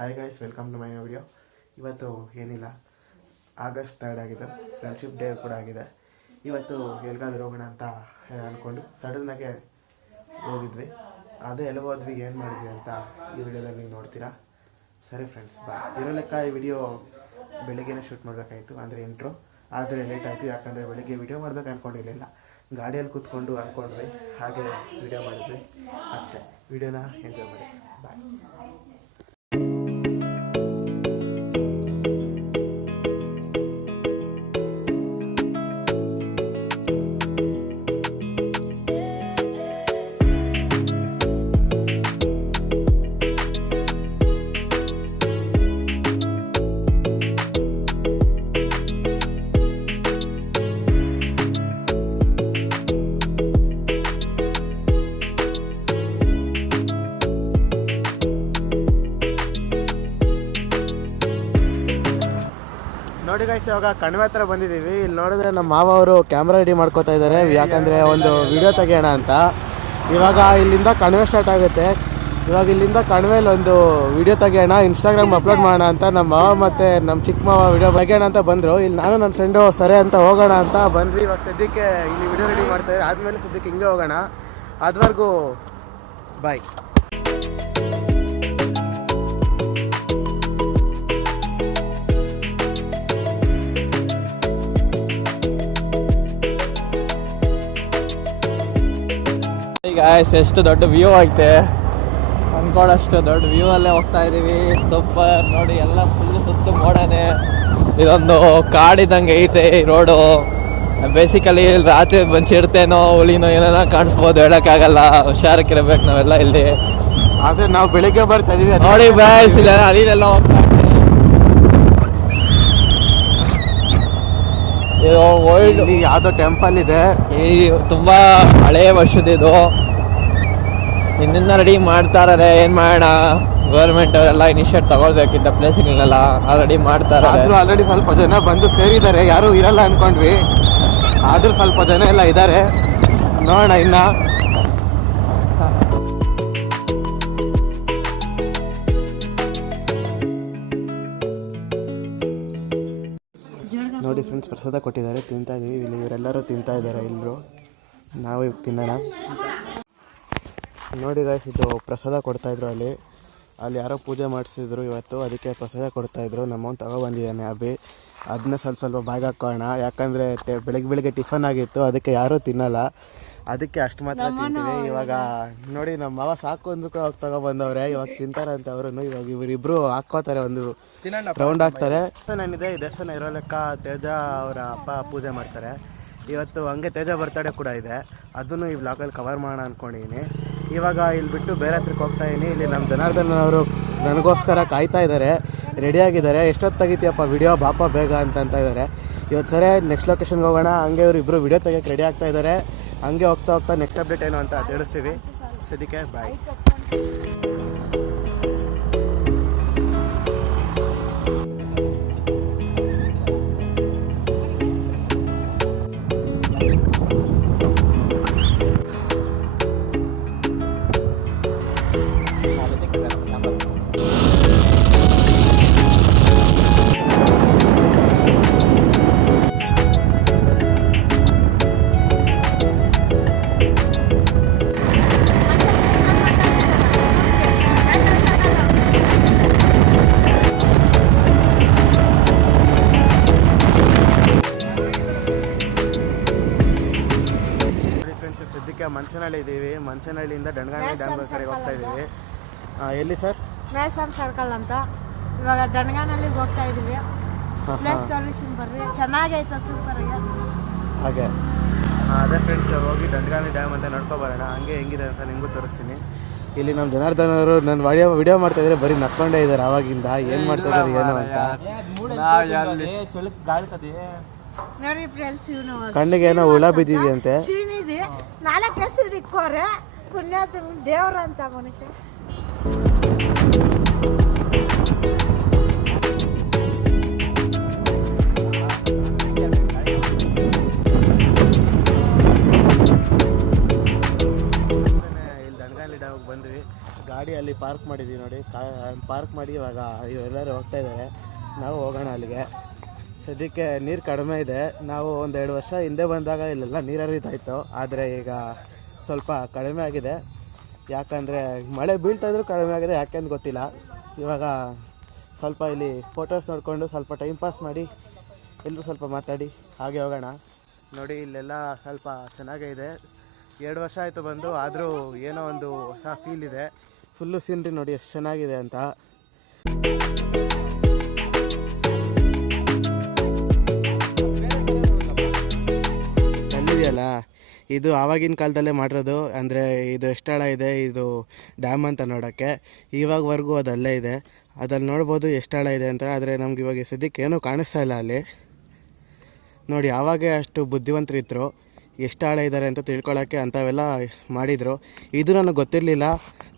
Hi guys, welcome to my video. ಇವತ್ತು ಏನಿಲ್ಲ, August 3 ಆಗಿದೆ, ಫ್ರೆಂಡ್ಶಿಪ್ ಡೇ ಕೂಡ ಆಗಿದೆ. ಇವತ್ತು ಎಲ್ಲಿಗಾದ್ರೂ ಹೋಗೋಣ ಅಂತ ಅಂದ್ಕೊಂಡು ಸಡನ್ನಾಗೆ ಹೋಗಿದ್ವಿ. ಅದೇ ಎಲ್ಲಿ ಹೋದ್ವಿ, ಏನು ಮಾಡಿದ್ವಿ ಅಂತ ಈ ವಿಡಿಯೋದಲ್ಲಿ ನೀವು ನೋಡ್ತೀರಾ. ಸರಿ ಫ್ರೆಂಡ್ಸ್, ಬಾಯ್. ಇರೋ ಲೆಕ್ಕ ಈ ವಿಡಿಯೋ ಬೆಳಿಗ್ಗೆನೇ ಶೂಟ್ ಮಾಡಬೇಕಾಯಿತು, ಅಂದರೆ ಇಂಟ್ರೋ. ಆದರೆ ಲೇಟ್ ಆಯಿತು, ಯಾಕಂದರೆ ಬೆಳಿಗ್ಗೆ ವಿಡಿಯೋ ಮಾಡ್ಬೇಕು ಅಂದ್ಕೊಂಡಿರಲಿಲ್ಲ. ಗಾಡಿಯಲ್ಲಿ ಕೂತ್ಕೊಂಡು ಅಂದ್ಕೊಂಡ್ವಿ, ಹಾಗೆ ವಿಡಿಯೋ ಮಾಡಿದ್ವಿ ಅಷ್ಟೇ. ವಿಡಿಯೋನ ಎಂಜಾಯ್ ಮಾಡಿ, ಬಾಯ್. ನೋಡಿ ಗೈಸ್, ಇವಾಗ ಕಣಿವೆ ಹತ್ರ ಬಂದಿದ್ದೀವಿ. ಇಲ್ಲಿ ನೋಡಿದ್ರೆ ನಮ್ಮ ಮಾವ ಅವರು ಕ್ಯಾಮ್ರಾ ರೆಡಿ ಮಾಡ್ಕೋತಾ ಇದ್ದಾರೆ, ಯಾಕಂದರೆ ಒಂದು ವಿಡಿಯೋ ತೆಗೆಯೋಣ ಅಂತ. ಇವಾಗ ಇಲ್ಲಿಂದ ಕಣಿವೆ ಸ್ಟಾರ್ಟ್ ಆಗುತ್ತೆ. ಇವಾಗ ಇಲ್ಲಿಂದ ಕಣಿವೆಯಲ್ಲಿ ಒಂದು ವಿಡಿಯೋ ತೆಗೆಯೋಣ, ಇನ್ಸ್ಟಾಗ್ರಾಮ್ ಅಪ್ಲೋಡ್ ಮಾಡೋಣ ಅಂತ ನಮ್ಮ ಮಾವ ಮತ್ತು ನಮ್ಮ ಚಿಕ್ಕ ಮಾವ ವಿಡಿಯೋ ತೆಗೆಯೋಣ ಅಂತ ಬಂದರು. ಇಲ್ಲಿ ನಾನು ನನ್ನ ಫ್ರೆಂಡು ಸರಿ ಅಂತ ಹೋಗೋಣ ಅಂತ ಬಂದ್ವಿ. ಇವಾಗ ಸದ್ಯಕ್ಕೆ ಇಲ್ಲಿ ವಿಡಿಯೋ ರೆಡಿ ಮಾಡ್ತಾಯಿದ್ದಾರೆ, ಆದಮೇಲೆ ಸದ್ಯಕ್ಕೆ ಹಿಂಗೆ ಹೋಗೋಣ. ಅದುವರೆಗೂ ಬಾಯ್. ಈಗ ಎಷ್ಟು ದೊಡ್ಡ ವ್ಯೂ ಐತೆ ಅಂದ್ಕೊಳ್ಳೋಷ್ಟು ದೊಡ್ಡ ವ್ಯೂ ಅಲ್ಲೇ ಹೋಗ್ತಾ ಇದ್ದೀವಿ. ಸೂಪರ್ ನೋಡಿ, ಎಲ್ಲ ಫುಲ್ ಸುತ್ತು ಮೋಡನೆ. ಇದೊಂದು ಕಾಡಿದಂಗೆ ಐತೆ ಈ ರೋಡು. ಬೇಸಿಕಲಿ ರಾತ್ರಿ ಬಂಚಿಡ್ತೇನೋ ಹುಲಿನೋ ಏನೇನೋ ಕಾಣಿಸ್ಬೋದು, ಹೇಳೋಕ್ಕಾಗಲ್ಲ. ಹುಷಾರಕ್ಕಿರ್ಬೇಕು ನಾವೆಲ್ಲ ಇಲ್ಲಿ. ಆದರೆ ನಾವು ಬೆಳಿಗ್ಗೆ ಬರ್ತಾ ಇದೀವಿ ನೋಡಿ ಬ್ಯಾಸ್, ಇಲ್ಲ ಅಲ್ಲಿನೆಲ್ಲ ಹೋಗ್ತಾ ಇದ್ದೀವಿ. ಇಲ್ಲಿ ಯಾವುದೋ ಟೆಂಪಲ್ ಇದೆ, ಈ ತುಂಬ ಹಳೆಯ ವರ್ಷದಿದು. ಇನ್ನಿಂದ ರೆಡಿ ಮಾಡ್ತಾರೆ. ಏನು ಮಾಡೋಣ, ಗೌರ್ಮೆಂಟ್ ಅವರೆಲ್ಲ ಇನಿಷಿಯೇಟ್ ತಗೊಳ್ಬೇಕಿದ್ದ ಪ್ಲೇಸ್ಗಳನ್ನೆಲ್ಲ ಆಲ್ರೆಡಿ ಮಾಡ್ತಾರೆ. ಆದರೂ ಆಲ್ರೆಡಿ ಸ್ವಲ್ಪ ಜನ ಬಂದು ಸೇರಿದ್ದಾರೆ, ಯಾರೂ ಇರಲ್ಲ ಅಂದ್ಕೊಂಡ್ವಿ. ಆದರೂ ಸ್ವಲ್ಪ ಜನ ಎಲ್ಲ ಇದ್ದಾರೆ, ನೋಡೋಣ ಇನ್ನು. ನೋಡಿ ಫ್ರೆಂಡ್ಸ್, ಪ್ರಸಾದ ಕೊಟ್ಟಿದ್ದಾರೆ, ತಿಂತಾ ಇದೀವಿ. ಇಲ್ಲಿ ಇವರೆಲ್ಲರೂ ತಿಂತಾ ಇದ್ದಾರೆ, ಎಲ್ಲರೂ. ನಾವು ಈಗ ತಿನ್ನೋಣ. ನೋಡಿ ಗಾಯ್ಸ್, ಇದು ಪ್ರಸಾದ ಕೊಡ್ತಾಯಿದ್ರು. ಅಲ್ಲಿ ಯಾರೋ ಪೂಜೆ ಮಾಡಿಸಿದ್ರು ಇವತ್ತು, ಅದಕ್ಕೆ ಪ್ರಸಾದ ಕೊಡ್ತಾಯಿದ್ರು. ನಮ್ಮವ್ನು ತಗೊಬಂದಿದ್ದಾನೆ ಅಭಿ. ಅದನ್ನ ಸ್ವಲ್ಪ ಬಾಯಿಗೆ ಹಾಕೋಣ, ಯಾಕಂದರೆ ಬೆಳಗ್ಗೆ ಟಿಫನ್ ಆಗಿತ್ತು, ಅದಕ್ಕೆ ಯಾರೂ ತಿನ್ನಲ್ಲ. ಅದಕ್ಕೆ ಅಷ್ಟು ಮಾತ್ರ ತಿಂತೀವಿ. ಇವಾಗ ನೋಡಿ, ನಮ್ಮ ಮಾವ ಸಾಕು ಅಂದ್ರು ಕೂಡ ಹೋಗಿ ತಗೊಬಂದವ್ರೆ. ಇವಾಗ ತಿಂತಾರಂತೆ ಅವರು. ಇವಾಗ ಇವರಿಬ್ಬರು ಹಾಕ್ಕೋತಾರೆ, ಒಂದು ರೌಂಡ್ ಹಾಕ್ತಾರೆ. ನಾನಿದೆ ಈ ದೇವಸ್ಥಾನ ಇರೋ ಲೆಕ್ಕ ತೇಜ ಅವರ ಅಪ್ಪ ಪೂಜೆ ಮಾಡ್ತಾರೆ ಇವತ್ತು. ಹಂಗೆ ತೇಜ ಬರ್ತಡೇ ಕೂಡ ಇದೆ, ಅದನ್ನು ಈ ವ್ಲಾಗಲ್ಲಿ ಕವರ್ ಮಾಡೋಣ ಅಂದ್ಕೊಂಡಿದ್ದೀನಿ. ಇವಾಗ ಇಲ್ಲಿ ಬಿಟ್ಟು ಬೇರೆ ಹತ್ರಕ್ಕೆ ಹೋಗ್ತಾಯಿದ್ದೀನಿ. ಇಲ್ಲಿ ನಮ್ಮ ಜನಾರ್ದನ್ ಅವರು ನನಗೋಸ್ಕರ ಕಾಯ್ತಾ ಇದ್ದಾರೆ, ರೆಡಿಯಾಗಿದ್ದಾರೆ. ಎಷ್ಟೊತ್ತು ತೆಗಿತೀಯಪ್ಪ ವಿಡಿಯೋ, ಬಾಪ ಬೇಗ ಅಂತ ಇದ್ದಾರೆ. ಇವತ್ತು ಸರಿ ನೆಕ್ಸ್ಟ್ ಲೊಕೇಶನ್ಗೆ ಹೋಗೋಣ. ಹಂಗೆ ಇವರು ಇಬ್ಬರು ವಿಡಿಯೋ ತೆಗಿಯೋಕ್ಕೆ ರೆಡಿ ಆಗ್ತಾ ಇದ್ದಾರೆ. ಹಂಗೆ ಹೋಗ್ತಾ ನೆಕ್ಸ್ಟ್ ಅಪ್ಡೇಟ್ ಏನು ಅಂತ ತಿಳಿಸ್ತೀವಿ. ಸದ್ಯಕ್ಕೆ ಬಾಯ್. ಸದ್ಯಕ್ಕೆ ಮಂಚನಹಳ್ಳಿ ಇದ್ದೀವಿ. ಮಂಚನಹಳ್ಳಿಯಿಂದ ಡಣಗಾನಹಳ್ಳಿ ಡ್ಯಾಮ್ ಕಡೆ ಹೋಗ್ತಾ ಇದ್ದೀವಿ. ಎಲ್ಲಿ ಸರ್? ಮ್ಯಾಸಮ್ ಸರ್ಕಲ್ ಅಂತ. ಇವಾಗ ಡಣಗಾನಹಳ್ಳಿಗೆ ಹೋಗ್ತಾ ಇದ್ದೀವಿ. ಪ್ಲೇಸ್ ತೋರಿಸ್ತೀನಿ ಬರ್ರಿ, ಚೆನ್ನಾಗೈತೆ, ಸೂಪರಾಗಿ. ಹಾಗೆ ಅದೇ ಫ್ರೆಂಡ್ಸ್, ಹೋಗಿ ಡಣಗಾನಹಳ್ಳಿ ಡ್ಯಾಮ್ ಅಂತ ನೋಡ್ಕೊಬರೋಣ. ಹಂಗೆ ಹೆಂಗಿದೆ ಅಂತ ನಿಮಗೂ ತೋರಿಸ್ತೀನಿ. ಇಲ್ಲಿ ನಮ್ಮ ಜನಾರ್ದನ್ ಅವರು ನನ್ನ ವಿಡಿಯೋ ಮಾಡ್ತಾಯಿದ್ರೆ ಬರೀ ನಕ್ಕೊಂಡೇ ಇದ್ದಾರೆ ಆವಾಗಿಂದ. ಏನು ಮಾಡ್ತಾಯಿದ್ದಾರೆ ಏನೋ ಅಂತ. ನೋಡಿ ಫ್ರೆಂಡ್ಸ್, ಇವನು ಕಣ್ಣಿಗೆ ಏನೋ ಹುಳ ಬಿದ್ದಿದೆಯಂತೆ. ಚೀನಿದೆ, 4 ಹೆಸರು ಇಕ್ಕೋರೆ. ಪುಣ್ಯಾತ್ಮ ದೇವ್ರ ಅಂತ ಮನುಷ್ಯ. ಗಾಡಿ ಅಲ್ಲಿ ಪಾರ್ಕ್ ಮಾಡಿದ್ದೀವಿ ನೋಡಿ. ಪಾರ್ಕ್ ಮಾಡಿ ಇವಾಗ ಇವರೆಲ್ಲರೂ ಹೋಗ್ತಾ ಇದ್ದಾರೆ, ನಾವು ಹೋಗೋಣ ಅಲ್ಲಿಗೆ. ಸದ್ಯಕ್ಕೆ ನೀರು ಕಡಿಮೆ ಇದೆ. ನಾವು ಒಂದು 2 ವರ್ಷ ಹಿಂದೆ ಬಂದಾಗ ಇಲ್ಲೆಲ್ಲ ನೀರು ಹರಿತಾಯಿತ್ತು, ಆದರೆ ಈಗ ಸ್ವಲ್ಪ ಕಡಿಮೆ ಆಗಿದೆ. ಯಾಕಂದರೆ ಮಳೆ ಬೀಳ್ತಾಯಿದ್ರು ಕಡಿಮೆ ಆಗಿದೆ, ಯಾಕೆಂದು ಗೊತ್ತಿಲ್ಲ. ಇವಾಗ ಸ್ವಲ್ಪ ಇಲ್ಲಿ ಫೋಟೋಸ್ ನೋಡಿಕೊಂಡು ಸ್ವಲ್ಪ ಟೈಮ್ ಪಾಸ್ ಮಾಡಿ ಎಲ್ಲರೂ ಸ್ವಲ್ಪ ಮಾತಾಡಿ ಹಾಗೆ ಹೋಗೋಣ. ನೋಡಿ ಇಲ್ಲೆಲ್ಲ ಸ್ವಲ್ಪ ಚೆನ್ನಾಗೇ ಇದೆ. 2 ವರ್ಷ ಆಯಿತು ಬಂದು, ಆದರೂ ಏನೋ ಒಂದು ಹೊಸ ಫೀಲ್ ಇದೆ. ಫುಲ್ಲು ಸೀನ್ರಿ ನೋಡಿ ಎಷ್ಟು ಚೆನ್ನಾಗಿದೆ ಅಂತ. ಅಲ್ಲಿದೆಯಲ್ಲ ಇದು ಆವಾಗಿನ ಕಾಲದಲ್ಲೇ ಮಾಡಿರೋದು. ಅಂದರೆ ಇದು ಎಷ್ಟು ಆಳ ಇದೆ ಇದು ಡ್ಯಾಮ್ ಅಂತ ನೋಡೋಕ್ಕೆ. ಇವಾಗವರೆಗೂ ಅದು ಅಲ್ಲೇ ಇದೆ, ಅದಲ್ಲಿ ನೋಡ್ಬೋದು ಎಷ್ಟು ಆಳ ಇದೆ ಅಂತ. ಆದರೆ ನಮ್ಗೆ ಇವಾಗ ಸದ್ಯಕ್ಕೆ ಏನೂ ಕಾಣಿಸ್ತಾ ಇಲ್ಲ ಅಲ್ಲಿ. ನೋಡಿ ಆವಾಗೇ ಅಷ್ಟು ಬುದ್ಧಿವಂತರಿದ್ದರು, ಎಷ್ಟು ಆಳ ಇದ್ದಾರೆ ಅಂತ ತಿಳ್ಕೊಳ್ಳೋಕ್ಕೆ ಅಂಥವೆಲ್ಲ ಮಾಡಿದರು. ಇದು ನನಗೆ ಗೊತ್ತಿರಲಿಲ್ಲ,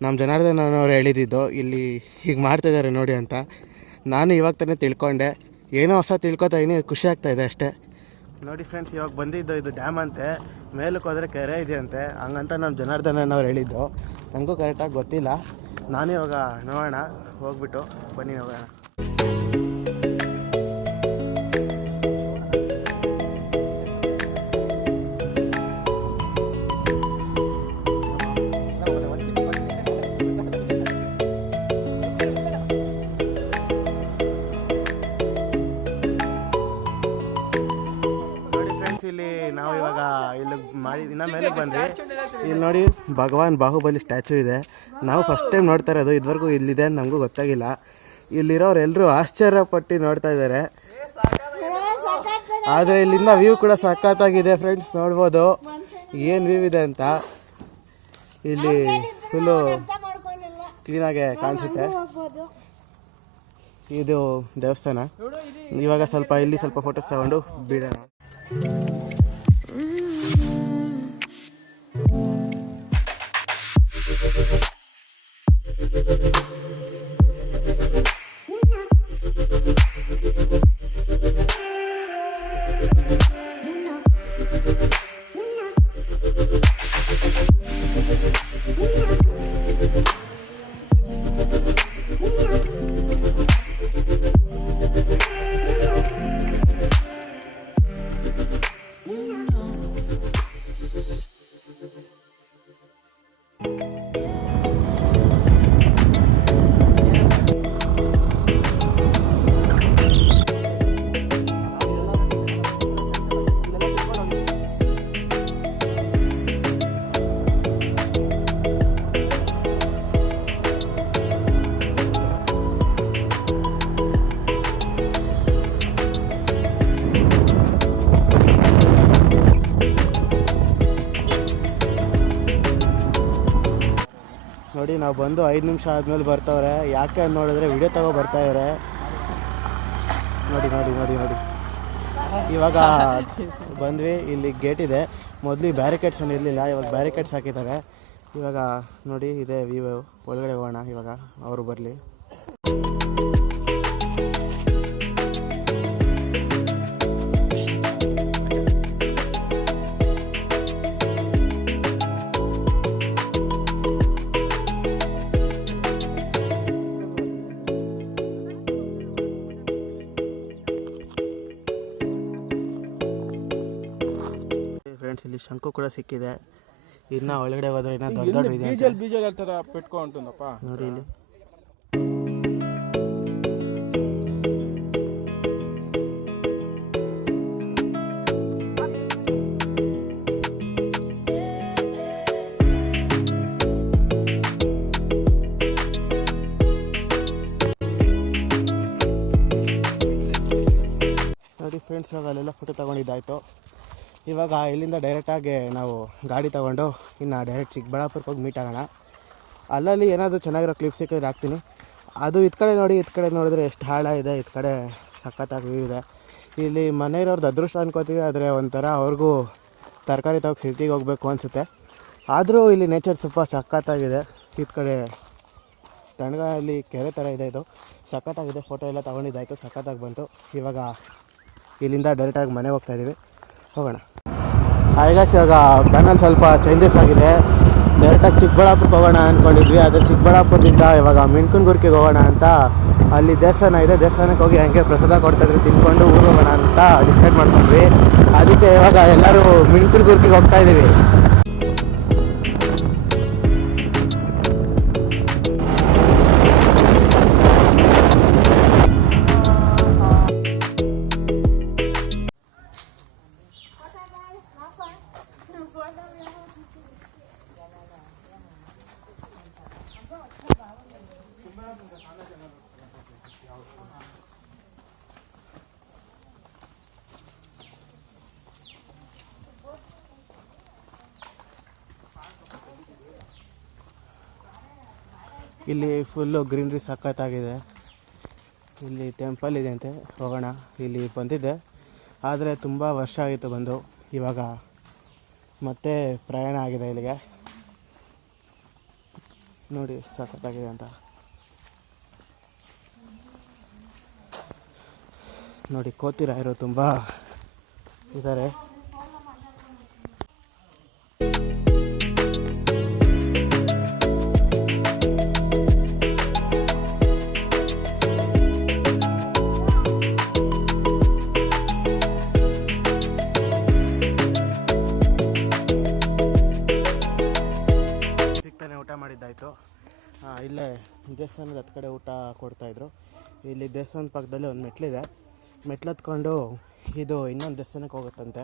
ನಮ್ಮ ಜನಾರ್ದನ್ ಅವ್ರು ಹೇಳಿದ್ದು ಇಲ್ಲಿ ಹೀಗೆ ಮಾಡ್ತಾಯಿದ್ದಾರೆ ನೋಡಿ ಅಂತ. ನಾನು ಇವಾಗ ತಾನೇ ತಿಳ್ಕೊಂಡೆ, ಏನೋ ಹೊಸ ತಿಳ್ಕೊತಾ ಇದೀನಿ, ಖುಷಿ ಆಗ್ತಾಯಿದೆ ಅಷ್ಟೇ. ನೋಡಿ ಫ್ರೆಂಡ್ಸ್, ಇವಾಗ ಬಂದಿದ್ದು ಇದು ಡ್ಯಾಮ್ ಅಂತೆ, ಮೇಲಕ್ಕೆ ಹೋದರೆ ಕೆರೆ ಇದೆಯಂತೆ, ಹಂಗಂತ ನಮ್ಮ ಜನಾರ್ದನ್ ಅವ್ರು ಹೇಳಿದ್ದು. ನನಗೂ ಕರೆಕ್ಟಾಗಿ ಗೊತ್ತಿಲ್ಲ. ನಾನು ಇವಾಗ ನೋಡೋಣ, ಹೋಗ್ಬಿಟ್ಟು ಬನ್ನಿ ನೋಡೋಣ. ಇಲ್ಲಿ ನಾವು ಇವಾಗ ಇಲ್ಲಿ ಮಾಡಿ ಇನ್ನ ಮೇಲೆ ಬಂದ್ವಿ. ಇಲ್ಲಿ ನೋಡಿ ಭಗವಾನ್ ಬಾಹುಬಲಿ ಸ್ಟ್ಯಾಚು ಇದೆ. ನಾವು ಫಸ್ಟ್ ಟೈಮ್ ನೋಡ್ತಾ ಇರೋದು, ಇದುವರೆಗೂ ಇಲ್ಲಿದೆ ಅಂತ ನಮಗೂ ಗೊತ್ತಾಗಿಲ್ಲ. ಇಲ್ಲಿರೋರು ಎಲ್ಲರೂ ಆಶ್ಚರ್ಯಪಟ್ಟು ನೋಡ್ತಾ ಇದ್ದಾರೆ. ಆದರೆ ಇಲ್ಲಿಂದ ವ್ಯೂ ಕೂಡ ಸಖತ್ತಾಗಿದೆ ಫ್ರೆಂಡ್ಸ್, ನೋಡ್ಬೋದು ಏನು ವ್ಯೂ ಇದೆ ಅಂತ. ಇಲ್ಲಿ ಫುಲ್ಲು ಕ್ಲೀನಾಗೆ ಕಾಣಿಸುತ್ತೆ. ಇದು ದೇವಸ್ಥಾನ. ಇವಾಗ ಸ್ವಲ್ಪ ಇಲ್ಲಿ ಸ್ವಲ್ಪ ಫೋಟೋಸ್ ತಗೊಂಡು ಬಿಡೋಣ. ನೋಡಿ ನಾವು ಬಂದು 5 ನಿಮಿಷ ಆದಮೇಲೆ ಬರ್ತವ್ರೆ. ಯಾಕೆ ಅಂತ ನೋಡಿದ್ರೆ ವಿಡಿಯೋ ತಗೋ ಬರ್ತಾಯಿದ್ದಾರೆ. ನೋಡಿ ನೋಡಿ ನೋಡಿ ನೋಡಿ ಇವಾಗ ಬಂದ್ವಿ. ಇಲ್ಲಿ ಗೇಟ್ ಇದೆ, ಮೊದಲು ಬ್ಯಾರಿಕೇಡ್ಸ್ ಏನು ಇರಲಿಲ್ಲ, ಇವಾಗ ಬ್ಯಾರಿಕೇಡ್ಸ್ ಹಾಕಿದ್ದಾರೆ. ಇವಾಗ ನೋಡಿ ಇದೆ ವ್ಯೂ, ಒಳಗಡೆ ಹೋಗೋಣ ಇವಾಗ, ಅವರು ಬರಲಿ. ಫ್ರೆಂಡ್ಸ್ ಇಲ್ಲಿ ಶಂಕು ಕೂಡ ಸಿಕ್ಕಿದೆ. ಇನ್ನು ಒಳಗಡೆ ಹೋದ್ರೆ ಇನ್ನೂ ದೊಡ್ಡ ದೊಡ್ಡ ಇದೆ. ಬೀಜಲ್ ಥರ ಪೆಟ್ಕೊಂಟುನಪ್ಪ ನೋಡಿ ಇಲ್ಲಿ. ನೋಡಿ ಫ್ರೆಂಡ್ಸ್, ಇವಾಗ ಅಲ್ಲೆಲ್ಲ ಫೋಟೋ ತೊಗೊಂಡಿದ್ದಾಯಿತು. ಇವಾಗ ಇಲ್ಲಿಂದ ಡೈರೆಕ್ಟಾಗಿ ನಾವು ಗಾಡಿ ತೊಗೊಂಡು ಇನ್ನು ಡೈರೆಕ್ಟ್ ಚಿಕ್ಕಬಳ್ಳಾಪುರಕ್ಕೆ ಹೋಗಿ ಮೀಟ್ ಆಗೋಣ. ಅಲ್ಲಲ್ಲಿ ಏನಾದರೂ ಚೆನ್ನಾಗಿರೋ ಕ್ಲಿಪ್ ಸಿಕ್ಕಿದ್ರೆ ಹಾಕ್ತೀನಿ. ಅದು ಇದು ಕಡೆ ನೋಡಿ, ಇದು ಕಡೆ ನೋಡಿದ್ರೆ ಎಷ್ಟು ಹಾಳ ಇದೆ, ಇದು ಕಡೆ ಸಖತ್ತಾಗಿ ವ್ಯೂ ಇದೆ. ಇಲ್ಲಿ ಮನೆಯವ್ರದ್ದು ಅದೃಷ್ಟ ಅನ್ಕೋತೀವಿ, ಆದರೆ ಒಂಥರ ಅವ್ರಿಗೂ ತರಕಾರಿ ತಗೋಕೆ ಸಿಟಿಗೆ ಹೋಗಬೇಕು ಅನಿಸುತ್ತೆ. ಆದರೂ ಇಲ್ಲಿ ನೇಚರ್ ಸ್ವಲ್ಪ ಸಖತ್ತಾಗಿದೆ. ಇದು ಕಡೆ ತಣ್ಣಗಲ್ಲಿ ಕೆರೆ ಥರ ಇದೆ, ಇದು ಸಖತ್ತಾಗಿದೆ. ಫೋಟೋ ಎಲ್ಲ ತೊಗೊಂಡಿದ್ದಾಯಿತು, ಸಖತ್ತಾಗಿ ಬಂತು. ಇವಾಗ ಇಲ್ಲಿಂದ ಡೈರೆಕ್ಟಾಗಿ ಮನೆಗೆ ಹೋಗ್ತಾಯಿದ್ದೀವಿ, ಹೋಗೋಣ. ಹಾಗಾಗಿ ಇವಾಗ ಪ್ಯಾನಲ್ ಸ್ವಲ್ಪ ಚೇಂಜಸ್ ಆಗಿದೆ. ಡೈರೆಕ್ಟಾಗಿ ಚಿಕ್ಕಬಳ್ಳಾಪುರಕ್ಕೆ ಹೋಗೋಣ ಅಂದ್ಕೊಂಡಿದ್ವಿ. ಆದರೆ ಚಿಕ್ಕಬಳ್ಳಾಪುರದಿಂದ ಇವಾಗ ಮಿಣ್ಕನಗುರ್ಕಿಗೆ ಹೋಗೋಣ ಅಂತ, ಅಲ್ಲಿ ದೇವಸ್ಥಾನ ಇದೆ, ದೇವಸ್ಥಾನಕ್ಕೆ ಹೋಗಿ ಹಂಗೆ ಪ್ರಸಾದ ಕೊಡ್ತಾಯಿದ್ರು ತಿಂದ್ಕೊಂಡು ಊರು ಹೋಗೋಣ ಅಂತ ಡಿಸೈಡ್ ಮಾಡ್ಕೊಂಡ್ವಿ. ಅದಕ್ಕೆ ಇವಾಗ ಎಲ್ಲರೂ ಮಿಣ್ಕನಗುರ್ಕಿಗೆ ಹೋಗ್ತಾ ಇದ್ದೀವಿ. ಇಲ್ಲಿ ಫುಲ್ಲು ಗ್ರೀನ್ರಿ ಸಖತ್ತಾಗಿದೆ. ಇಲ್ಲಿ ಟೆಂಪಲ್ ಇದೆ ಅಂತೆ, ಹೋಗೋಣ. ಇಲ್ಲಿ ಬಂದಿದ್ದೆ, ಆದರೆ ತುಂಬ ವರ್ಷ ಆಗಿತ್ತು ಬಂದು. ಇವಾಗ ಮತ್ತೆ ಪ್ರಯಾಣ ಆಗಿದೆ ಇಲ್ಲಿಗೆ. ನೋಡಿ ಸಖತ್ತಾಗಿದೆ ಅಂತ. ನೋಡಿ ಕೋತಿರಾಯರು ತುಂಬ ಇದ್ದಾರೆ. ಊಟ ಮಾಡಿದ್ದಾಯಿತು. ಇಲ್ಲೇ ದೇವಸ್ಥಾನದ ಹತ್ತು ಕಡೆ ಊಟ ಕೊಡ್ತಾಯಿದ್ರು. ಇಲ್ಲಿ ದೇವಸ್ಥಾನದ ಪಕ್ಕದಲ್ಲಿ ಒಂದು ಮೆಟ್ಲಿದೆ, ಮೆಟ್ಲು ಹತ್ಕೊಂಡು ಇದು ಇನ್ನೊಂದು ದೇವಸ್ಥಾನಕ್ಕೆ ಹೋಗುತ್ತಂತೆ.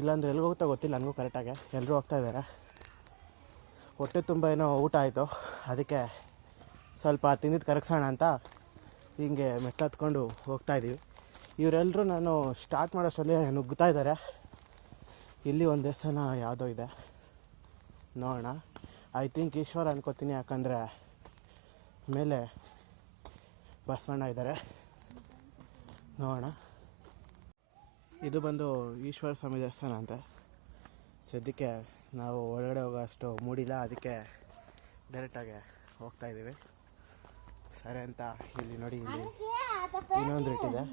ಇಲ್ಲಾಂದ್ರೆ ಎಲ್ಲಿಗೆ ಹೋಗುತ್ತಾ ಗೊತ್ತಿಲ್ಲ ನನಗೂ ಕರೆಕ್ಟಾಗಿ. ಎಲ್ಲರೂ ಹೋಗ್ತಾಯಿದ್ದಾರೆ. ಹೊಟ್ಟೆ ತುಂಬ ಏನೋ ಊಟ ಆಯಿತು, ಅದಕ್ಕೆ ಸ್ವಲ್ಪ ತಿಂದಿದ್ದು ಕರಗಿಸೋಣ ಅಂತ ಹಿಂಗೆ ಮೆಟ್ಲು ಹತ್ಕೊಂಡು ಹೋಗ್ತಾಯಿದ್ದೀವಿ. ಇವರೆಲ್ಲರೂ ನಾನು ಸ್ಟಾರ್ಟ್ ಮಾಡೋಷ್ಟರಲ್ಲಿ ನುಗ್ಗುತ್ತಾ ಇದ್ದಾರೆ. ಇಲ್ಲಿ ಒಂದು ದೇವಸ್ಥಾನ ಯಾವುದೋ ಇದೆ, ನೋಡೋಣ. ಐ ಥಿಂಕ್ ಈಶ್ವರ ಅನ್ಕೋತೀನಿ, ಯಾಕಂದರೆ ಮೇಲೆ ಬಸವಣ್ಣ ಇದ್ದಾರೆ. ನೋಡೋಣ. ಇದು ಬಂದು ಈಶ್ವರ ಸ್ವಾಮಿ ದೇವಸ್ಥಾನ ಅಂತೆ. ಸದ್ಯಕ್ಕೆ ನಾವು ಒಳಗಡೆ ಹೋಗೋ ಅಷ್ಟು ಮೂಡಿಲ್ಲ, ಅದಕ್ಕೆ ಡೈರೆಕ್ಟಾಗಿ ಹೋಗ್ತಾಯಿದ್ದೀವಿ. ಸರಿ ಅಂತ ಇಲ್ಲಿ ನೋಡಿ, ಇಲ್ಲಿ ಇನ್ನೊಂದು ರೂಟ್ ಇದೆ.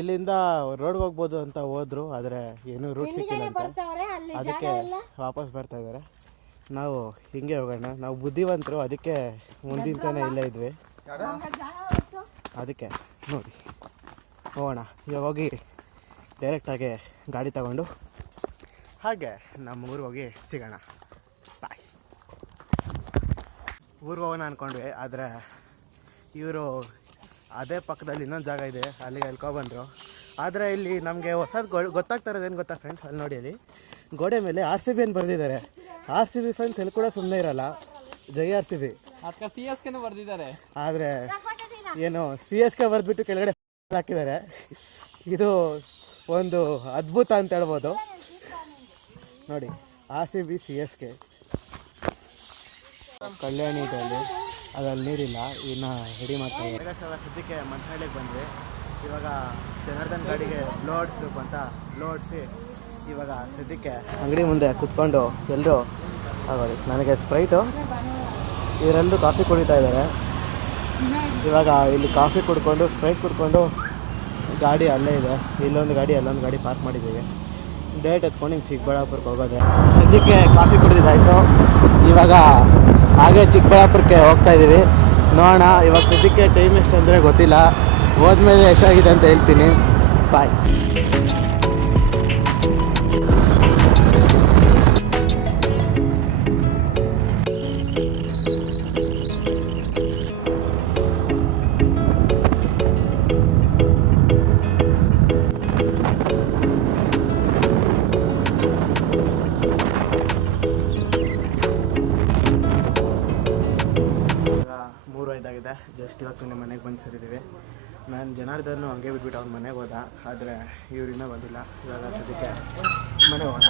ಇಲ್ಲಿಂದ ರೋಡ್ಗೆ ಹೋಗ್ಬೋದು ಅಂತ ಹೋದ್ರು, ಆದರೆ ಏನೂ ರೂಟ್ ಸಿಕ್ಕಿಲ್ಲ ಅಂತ, ಅದಕ್ಕೆ ವಾಪಸ್ ಬರ್ತಾಯಿದ್ದಾರೆ. ನಾವು ಹಿಂಗೆ ಹೋಗೋಣ, ನಾವು ಬುದ್ಧಿವಂತರು, ಅದಕ್ಕೆ ಮುಂದಿನ ತಾನೇ ಇಲ್ಲೇ ಇದ್ವಿ. ಅದಕ್ಕೆ ನೋಡಿ ಹೋಗೋಣ. ಇವಾಗ ಹೋಗಿ ಡೈರೆಕ್ಟಾಗಿ ಗಾಡಿ ತಗೊಂಡು ಹಾಗೆ ನಮ್ಮ ಊರಿಗೆ ಹೋಗಿ ಸಿಗೋಣ. ಬಾಯ್. ಊರಿಗೆ ಹೋಗೋಣ ಅಂದ್ಕೊಂಡ್ವಿ, ಆದರೆ ಇವರು ಅದೇ ಪಕ್ಕದಲ್ಲಿ ಇನ್ನೊಂದು ಜಾಗ ಇದೆ, ಅಲ್ಲಿಗೆ ಎಳ್ಕೊಬಂದರು. ಆದರೆ ಇಲ್ಲಿ ನಮಗೆ ಹೊಸದು ಗೊತ್ತಾಗ್ತಾ ಇರೋದೇನು ಗೊತ್ತಾ ಫ್ರೆಂಡ್ಸ್, ಅಲ್ಲಿ ನೋಡಿ, ಅಲ್ಲಿ ಗೋಡೆ ಮೇಲೆ RCB ಅಂತ ಬರೆದಿದ್ದಾರೆ. RCB ಫ್ರೆಂಡ್ಸ್ ಎಲ್ಲಿ ಕೂಡ ಸುಮ್ಮನೆ ಇರಲ್ಲ, ಜೈ RCB. ಅದಕ್ಕೆ CSK ಬರ್ದಿದ್ದಾರೆ, ಆದರೆ ಏನು CSK ಬರೆದ್ಬಿಟ್ಟು ಕೆಳಗಡೆ ಹಾಕಿದ್ದಾರೆ. ಇದು ಒಂದು ಅದ್ಭುತ ಅಂತ ಹೇಳ್ಬೋದು. ನೋಡಿ RCB CSK. ಕಲ್ಯಾಣಿ ಇದೆ ಅಲ್ಲಿ, ಅದಲ್ಲಿ ನೀರಿಲ್ಲ, ಇನ್ನು ರೆಡಿ ಮಾಡ್ತಾರೆ. ಸದ್ಯಕ್ಕೆ ಮನ್ಸಹಳ್ಳಿಗೆ ಬಂದ್ವಿ. ಇವಾಗ ಜನಾರ್ದನ್ ಗಾಡಿಗೆ ಬ್ಲೋ ಹೊಡಿಸ್ಬೇಕು ಅಂತ ಬ್ಲೋ ಹೊಡಿಸಿ ಇವಾಗ ಸದ್ಯಕ್ಕೆ ಅಂಗಡಿ ಮುಂದೆ ಕುತ್ಕೊಂಡು ಎಲ್ಲರೂ ಆಗೋದು. ನನಗೆ ಸ್ಪ್ರೈಟು, ಇವರೆಲ್ಲರೂ ಕಾಫಿ ಕುಡಿತಾ ಇದ್ದಾರೆ. ಇವಾಗ ಇಲ್ಲಿ ಕಾಫಿ ಕುಡ್ಕೊಂಡು ಸ್ಪ್ರೈಟ್ ಕುಡ್ಕೊಂಡು ಗಾಡಿ ಅಲ್ಲೇ ಇದೆ, ಇಲ್ಲೊಂದು ಗಾಡಿ ಅಲ್ಲೊಂದು ಗಾಡಿ ಪಾರ್ಕ್ ಮಾಡಿದ್ದೀವಿ. ಡೇಟ್ ಎತ್ಕೊಂಡು ಹಿಂಗೆ ಚಿಕ್ಕಬಳ್ಳಾಪುರಕ್ಕೆ ಹೋಗೋದೆ. ಸದ್ಯಕ್ಕೆ ಕಾಫಿ ಕುಡಿದಿದ್ದಾಯಿತು, ಇವಾಗ ಹಾಗೆ ಚಿಕ್ಕಬಳ್ಳಾಪುರಕ್ಕೆ ಹೋಗ್ತಾ ಇದ್ದೀವಿ. ನೋಡೋಣ. ಇವಾಗ ಸದ್ಯಕ್ಕೆ ಟೈಮ್ ಎಷ್ಟು ಅಂದರೆ ಗೊತ್ತಿಲ್ಲ, ಹೋದ್ಮೇಲೆ ಎಷ್ಟಾಗಿದೆ ಅಂತ ಹೇಳ್ತೀನಿ. ಬಾಯ್. ಜಸ್ಟ್ ಇವಾಗ ನಿಮ್ಮ ಮನೆಗೆ ಬಂದು ಸೇರಿದ್ದೀವಿ. ನಾನು ಜನಾರ್ದನ್ನು ಹಂಗೆ ಬಿಟ್ಬಿಟ್ಟು ಅವ್ನ ಮನೆಗೆ ಹೋದ, ಆದರೆ ಇವ್ರಿನ್ನೂ ಬಂದಿಲ್ಲ. ಇವಾಗ ಸದ್ಯಕ್ಕೆ ಮನೆಗೆ ಹೋಗೋಣ.